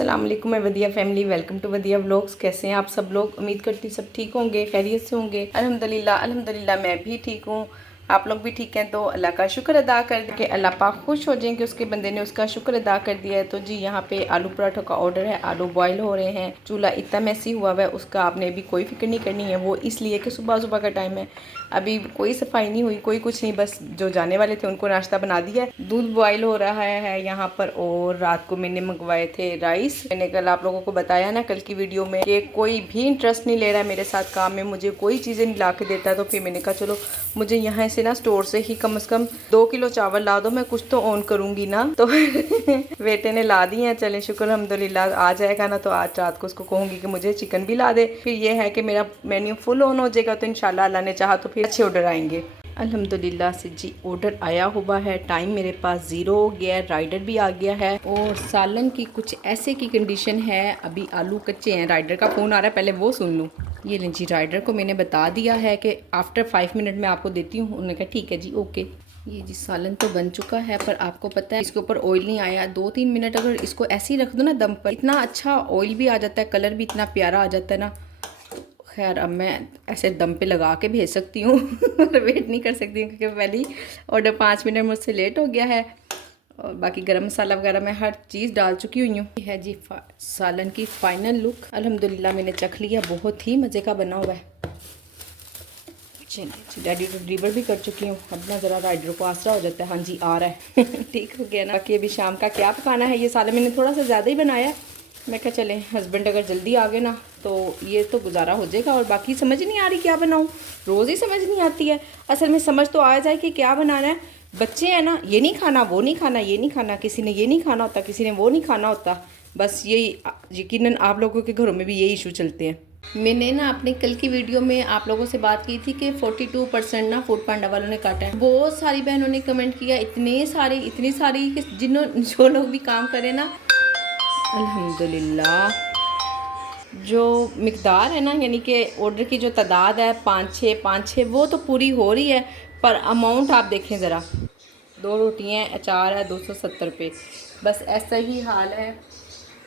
अस्सलाम वालेकुम वदिया family, welcome to वदिया vlogs. कैसे हैं आप सब लोग? उम्मीद करती सब ठीक होंगे, खैरियत से होंगे। अल्हम्दुलिल्लाह मैं भी ठीक हूँ, आप लोग भी ठीक हैं। तो अल्लाह का शुक्र अदा कर के अल्लाह पाक खुश हो जाएं कि उसके बंदे ने उसका शुक्र अदा कर दिया है। तो जी यहाँ पे आलू पराठों का ऑर्डर है, आलू बॉयल हो रहे हैं। चूल्हा इतना मैसी हुआ हुआ है, उसका आपने अभी कोई फिक्र नहीं करनी है। वो इसलिए कि सुबह सुबह का टाइम है, अभी कोई सफाई नहीं हुई, कोई कुछ नहीं, बस जो जाने वाले थे उनको नाश्ता बना दिया है। दूध बॉयल हो रहा है यहाँ पर। और रात को मैंने मंगवाए थे राइस। मैंने कल आप लोगों को बताया ना कल की वीडियो में कि कोई भी इंटरेस्ट नहीं ले रहा है मेरे साथ काम में, मुझे कोई चीज़ें नहीं ला के देता। तो फिर मैंने कहा चलो मुझे यहाँ से ना स्टोर से ही कम से कम 2 किलो चावल ला दो, मैं कुछ तो ऑन करूँगी ना। तो बेटे ने ला दिए हैं, चले शुक्र अल्हम्दुलिल्लाह। आ जाएगा ना तो आज रात को उसको कहूँगी कि मुझे चिकन भी ला दे। फिर ये है कि मेरा मेन्यू फुल ऑन हो जाएगा, तो इंशाल्लाह अल्लाह ने चाहा तो फिर अच्छे ऑर्डर आएंगे। अल्हम्दुलिल्लाह से जी ऑर्डर आया हुआ है। टाइम मेरे पास 0 हो गया है, राइडर भी आ गया है। और सालन की कुछ ऐसे की कंडीशन है, अभी आलू कच्चे हैं। राइडर का फ़ोन आ रहा है, पहले वो सुन लूँ। ये लें जी, राइडर को मैंने बता दिया है कि आफ्टर 5 मिनट में आपको देती हूँ। उन्होंने कहा ठीक है जी, ओके। ये जी सालन तो बन चुका है, पर आपको पता है इसके ऊपर ऑयल नहीं आया। 2-3 मिनट अगर इसको ऐसे ही रख दो ना दम पर, इतना अच्छा ऑयल भी आ जाता है, कलर भी इतना प्यारा आ जाता है ना। खैर अब मैं ऐसे दम पे लगा के भेज सकती हूँ और वेट नहीं कर सकती हूँ, क्योंकि पहले ही ऑर्डर 5 मिनट मुझसे लेट हो गया है। और बाकी गरम मसाला वगैरह मैं हर चीज़ डाल चुकी हुई हूँ। है जी सालन की फाइनल लुक। अल्हम्दुलिल्लाह मैंने चख लिया, बहुत ही मज़े का बना हुआ है। चलिए डैडी को डिलीवर भी कर चुकी हूँ। अब ना ज़रा राइडर को आसरा हो जाता है। हाँ जी आ रहा है ठीक हो गया ना। बाकी अभी शाम का क्या पकाना है, ये सालन मैंने थोड़ा सा ज़्यादा ही बनाया। मैं क्या चले हस्बैंड अगर जल्दी आ गए ना तो ये तो गुजारा हो जाएगा। और बाकी समझ नहीं आ रही क्या बनाऊँ, रोज़ ही समझ नहीं आती है। असल में समझ तो आ जाए कि क्या बनाना है। बच्चे हैं ना, ये नहीं खाना, वो नहीं खाना, ये नहीं खाना, किसी ने ये नहीं खाना होता, किसी ने वो नहीं खाना होता। बस यही, यकीनन आप लोगों के घरों में भी यही इशू चलते हैं। मैंने ना अपनी कल की वीडियो में आप लोगों से बात की थी कि 42% ना फूड पांडा वालों ने काटा है। बहुत सारी बहनों ने कमेंट किया, इतनी सारी कि जो लोग भी काम करें ना, अल्हम्दुलिल्लाह जो मिकदार है ना, यानी कि ऑर्डर की जो तादाद है 5-6 वो तो पूरी हो रही है। पर अमाउंट आप देखें ज़रा, 2 रोटियाँ अचार है 270 रुपये, बस ऐसा ही हाल है।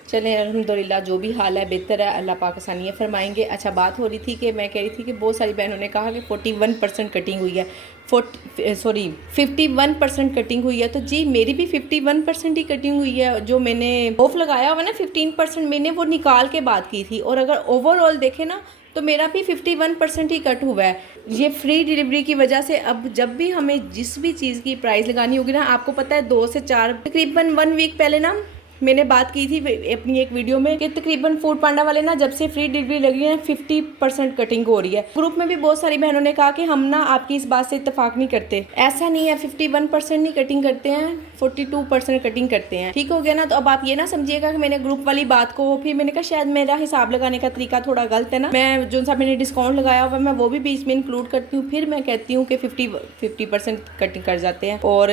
चलें अल्हम्दुलिल्लाह, जो भी हाल है बेहतर है, अल्लाह पाक आसानियाँ फरमाएंगे। अच्छा बात हो रही थी कि मैं कह रही थी कि बहुत सारी बहनों ने कहा कि 41% कटिंग हुई है, 51% कटिंग हुई है। तो जी मेरी भी 51% ही कटिंग हुई है। जो मैंने ऑफ लगाया हुआ ना 15% मैंने वो निकाल के बात की थी। और अगर ओवरऑल देखें ना तो मेरा भी 51% ही कट हुआ है। ये फ्री डिलीवरी की वजह से अब जब भी हमें जिस भी चीज़ की प्राइस लगानी होगी ना, आपको पता है 2 से 4 तकरीबन 1 वीक पहले ना मैंने बात की थी अपनी एक वीडियो में कि तकरीबन फूड पांडा वाले ना जब से फ्री डिलीवरी लगी है 50% कटिंग हो रही है। ग्रुप में भी बहुत सारी बहनों ने कहा कि हम ना आपकी इस बात से इत्तेफाक नहीं करते। ऐसा नहीं है, 51% नहीं कटिंग करते हैं, 42% कटिंग करते हैं। ठीक हो गया ना। तो अब आप ये ना समझिएगा कि मैंने ग्रुप वाली बात को, फिर मैंने कहा शायद मेरा हिसाब लगाने का तरीका थोड़ा गलत है ना। मैं जो सा मैंने डिस्काउंट लगाया हुआ मैं वो भी बीच में इंक्लूड करती हूँ, फिर मैं कहती हूँ कि 50% कटिंग कर जाते हैं। और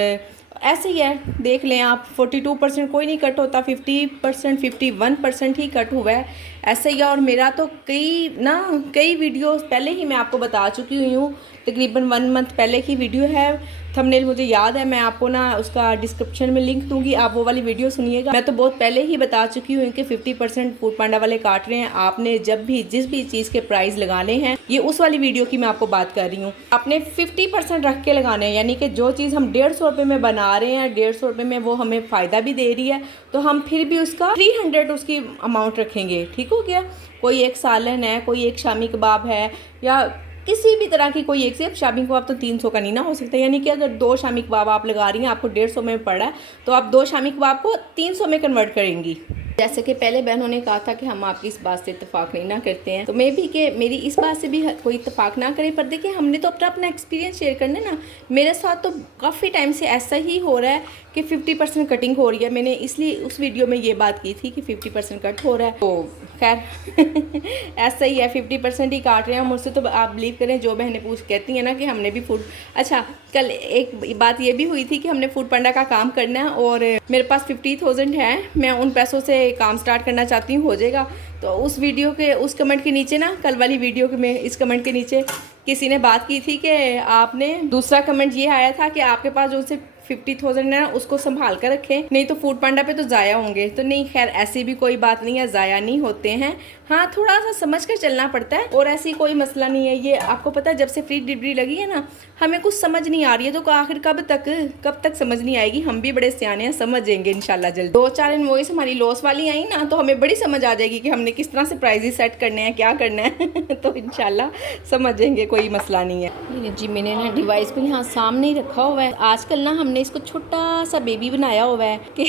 ऐसे ही है, देख लें आप, 42% कोई नहीं कट होता, 50% 51% ही कट हुआ है, ऐसे ही है। और मेरा तो कई वीडियोस पहले ही मैं आपको बता चुकी हुई हूँ, तकरीबन 1 मंथ पहले की वीडियो है। थंबनेल मुझे याद है, मैं आपको ना उसका डिस्क्रिप्शन में लिंक दूंगी, आप वो वाली वीडियो सुनिएगा। मैं तो बहुत पहले ही बता चुकी हूँ कि 50% फूड पांडा वाले काट रहे हैं। आपने जब भी जिस भी चीज़ के प्राइस लगाने हैं, ये उस वाली वीडियो की मैं आपको बात कर रही हूँ, आपने 50% रख के लगाने हैं। यानी कि जो चीज़ हम 150 रुपये में बना रहे हैं, 150 रुपये में वो हमें फ़ायदा भी दे रही है, तो हम फिर भी उसका 300 उसकी अमाउंट रखेंगे। ठीक हो गया। कोई एक सालन है, कोई एक शामी कबाब है, या किसी भी तरह की कोई एक से, शामी कबाब तो 300 का नहीं ना हो सकता। यानी कि अगर 2 शामी कबाब आप लगा रही हैं, आपको 150 में पड़ रहा है, तो आप 2 शामी कबाब को 300 में कन्वर्ट करेंगी। जैसे कि पहले बहनों ने कहा था कि हम आपकी इस बात से इत्तेफाक नहीं ना करते हैं, तो मैं भी कि मेरी इस बात से भी कोई इत्तेफाक ना करे। पर देखिए हमने तो अपना एक्सपीरियंस शेयर करना है ना। मेरे साथ तो काफ़ी टाइम से ऐसा ही हो रहा है कि 50% कटिंग हो रही है। मैंने इसलिए उस वीडियो में ये बात की थी कि 50% कट हो रहा है। तो खैर ऐसा ही है, 50% ही काट रहे हैं मुझसे। तो आप बिलीव करें, जो बहनें कहती हैं ना कि हमने भी फूड, अच्छा कल एक बात ये भी हुई थी कि हमने फूड पांडा का काम करना है और मेरे पास 50,000 है, मैं उन पैसों से काम स्टार्ट करना चाहती हूँ, हो जाएगा। तो उस वीडियो के उस कमेंट के नीचे ना, कल वाली वीडियो के में इस कमेंट के नीचे किसी ने बात की थी कि आपने, दूसरा कमेंट ये आया था कि आपके पास जो से 50,000 है ना उसको संभाल कर रखें, नहीं तो फूड पांडा पे तो ज़ाया होंगे। तो नहीं, खैर ऐसी भी कोई बात नहीं है, ज़ाया नहीं होते हैं। हाँ, थोड़ा सा समझ कर चलना पड़ता है और ऐसी कोई मसला नहीं है। ये आपको पता है जब से फ्री डिलीवरी लगी है ना, हमें कुछ समझ नहीं आ रही है, तो आखिर कब तक समझ नहीं आएगी। हम भी बड़े सियाने हैं, समझेंगे इंशाल्लाह जल्द। 2-4 इनवॉइस हमारी लॉस वाली आई ना, तो हमें बड़ी समझ आ जाएगी कि हमने किस तरह से प्राइजेस सेट करने हैं, क्या करना है तो इंशाल्लाह समझेंगे, कोई मसला नहीं है। जी मैंने ना डिवाइस को यहाँ सामने ही रखा हुआ है। आजकल ना हमने इसको छोटा सा बेबी बनाया हुआ है कि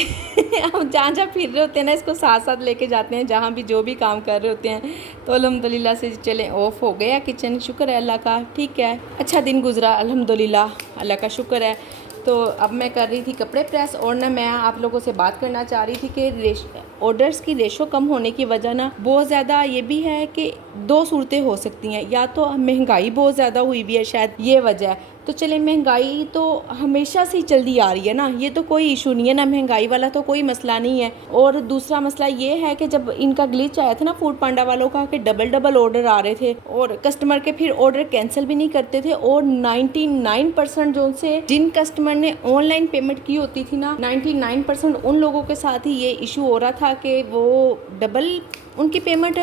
हम जहाँ फिर रहे होते हैं ना, इसको साथ साथ लेके जाते हैं जहाँ भी जो भी काम कर रहे होते हैं। तो अल्हम्दुलिल्लाह से चले ऑफ हो गया किचन, शुक्र है अल्लाह का, ठीक है, अच्छा दिन गुजरा अल्हम्दुलिल्लाह, अल्लाह का शुक्र है। तो अब मैं कर रही थी कपड़े प्रेस, और ना मैं आप लोगों से बात करना चाह रही थी कि ऑर्डर्स की रेशो कम होने की वजह ना बहुत ज़्यादा ये भी है कि 2 सूरतें हो सकती हैं, या तो महंगाई बहुत ज़्यादा हुई भी है, शायद ये वजह है। तो चले, महंगाई तो हमेशा से ही चलती आ रही है ना, ये तो कोई इशू नहीं है ना, महंगाई वाला तो कोई मसला नहीं है। और दूसरा मसला ये है कि जब इनका ग्लिच आया था ना फूड पांडा वालों का, कि डबल ऑर्डर आ रहे थे और कस्टमर के फिर ऑर्डर कैंसिल भी नहीं करते थे, और 99% जो उनसे जिन कस्टमर ने ऑनलाइन पेमेंट की होती थी ना, 99% उन लोगों के साथ ही ये इशू हो रहा था कि वो डबल उनकी पेमेंट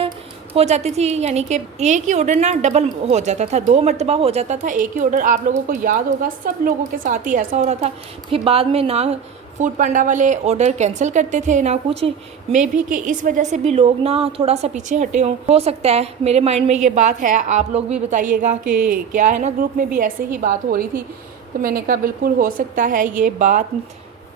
हो जाती थी, यानी कि एक ही ऑर्डर ना डबल हो जाता था, 2 मरतबा हो जाता था एक ही ऑर्डर। आप लोगों को याद होगा, सब लोगों के साथ ही ऐसा हो रहा था। फिर बाद में ना फूड पांडा वाले ऑर्डर कैंसिल करते थे ना कुछ, मे भी कि इस वजह से भी लोग ना थोड़ा सा पीछे हटे हों, हो सकता है। मेरे माइंड में ये बात है, आप लोग भी बताइएगा कि क्या है ना। ग्रुप में भी ऐसे ही बात हो रही थी, तो मैंने कहा बिल्कुल हो सकता है ये बात,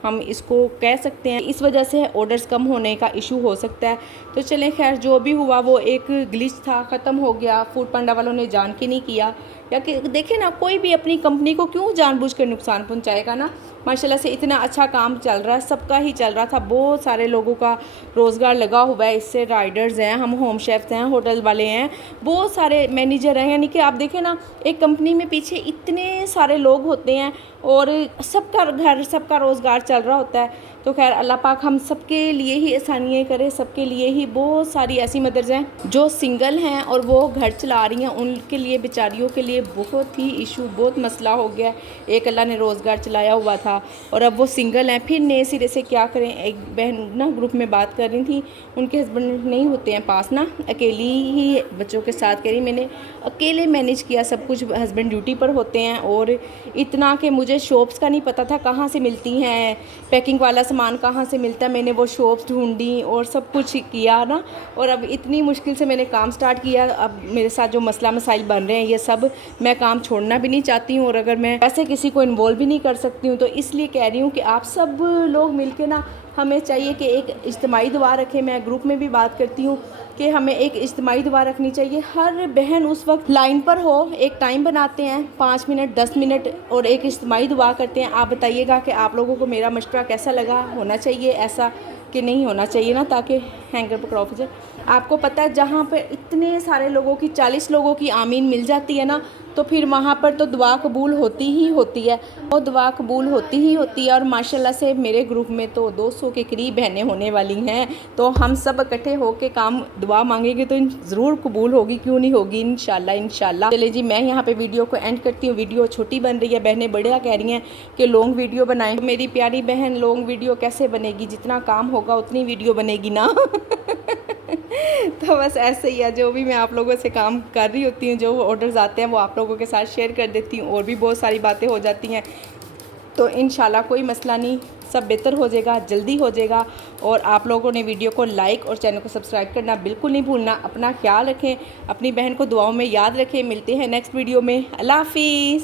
हम इसको कह सकते हैं इस वजह से ऑर्डर्स कम होने का इशू हो सकता है। तो चलें, खैर जो भी हुआ वो एक ग्लिच था, ख़त्म हो गया। फूड पांडा वालों ने जान के नहीं किया, या कि देखें ना, कोई भी अपनी कंपनी को क्यों जानबूझकर नुकसान पहुंचाएगा ना। माशाल्लाह से इतना अच्छा काम चल रहा है, सबका ही चल रहा था, बहुत सारे लोगों का रोज़गार लगा हुआ है इससे। राइडर्स हैं, हम होम शेफ्स हैं, होटल वाले हैं, बहुत सारे मैनेजर हैं, यानी कि आप देखें ना, एक कंपनी में पीछे इतने सारे लोग होते हैं और सबका घर, सबका रोज़गार चल रहा होता है। तो खैर अल्लाह पाक हम सबके लिए ही आसानियाँ करे, सबके लिए ही। बहुत सारी ऐसी मदर्स हैं जो सिंगल हैं और वो घर चला रही हैं, उनके लिए, बेचारियों के लिए बहुत ही इशू, बहुत मसला हो गया। एक अल्लाह ने रोज़गार चलाया हुआ था और अब वो सिंगल हैं, फिर नए सिरे से क्या करें। एक बहन ना ग्रुप में बात कर रही थी, उनके हस्बैंड नहीं होते हैं पास ना, अकेली ही बच्चों के साथ कह रही, मैंने अकेले मैनेज किया सब कुछ, हस्बैंड ड्यूटी पर होते हैं, और इतना कि मुझे शॉप्स का नहीं पता था कहाँ से मिलती हैं, पैकिंग वाला सामान कहाँ से मिलता है। मैंने वो शॉप्स ढूंढी और सब कुछ किया ना, और अब इतनी मुश्किल से मैंने काम स्टार्ट किया। अब मेरे साथ जो मसला मसाइल बन रहे हैं, ये सब मैं काम छोड़ना भी नहीं चाहती हूँ, और अगर मैं ऐसे किसी को इन्वॉल्व भी नहीं कर सकती हूँ, तो इसलिए कह रही हूँ कि आप सब लोग मिल के ना, हमें चाहिए कि एक इज्तिमाई दुआ रखें। मैं ग्रुप में भी बात करती हूँ कि हमें एक इज्तिमाई दुआ रखनी चाहिए। हर बहन उस वक्त लाइन पर हो, एक टाइम बनाते हैं 5 मिनट 10 मिनट और एक इज्तिमाई दुआ करते हैं। आप बताइएगा कि आप लोगों को मेरा मशवरा कैसा लगा, होना चाहिए ऐसा कि नहीं होना चाहिए ना, ताकि हैंगर पकड़ाओ फिर। आपको पता है जहाँ पर इतने सारे लोगों की, 40 लोगों की आमीन मिल जाती है ना, तो फिर वहाँ पर तो दुआ कबूल होती ही होती है, वो दुआ कबूल होती ही होती है। और माशाल्लाह से मेरे ग्रुप में तो 200 के करीब बहनें होने वाली हैं, तो हम सब इकट्ठे होकर काम दुआ मांगेंगे तो ज़रूर कबूल होगी, क्यों नहीं होगी, इंशाल्लाह इंशाल्लाह। चले जी, मैं यहाँ पे वीडियो को एंड करती हूँ। वीडियो छोटी बन रही है, बहनें बड़ा कह रही हैं कि लॉन्ग वीडियो बनाएं। तो मेरी प्यारी बहन, लॉन्ग वीडियो कैसे बनेगी, जितना काम होगा उतनी वीडियो बनेगी ना तो बस ऐसे ही है, जो भी मैं आप लोगों से काम कर रही होती हूँ, जो ऑर्डर्स आते हैं वो आप लोगों के साथ शेयर कर देती हूँ, और भी बहुत सारी बातें हो जाती हैं। तो इंशाल्लाह कोई मसला नहीं, सब बेहतर हो जाएगा, जल्दी हो जाएगा। और आप लोगों ने वीडियो को लाइक और चैनल को सब्सक्राइब करना बिल्कुल नहीं भूलना। अपना ख्याल रखें, अपनी बहन को दुआओं में याद रखें। मिलते हैं नेक्स्ट वीडियो में। अल्लाह हाफिज़।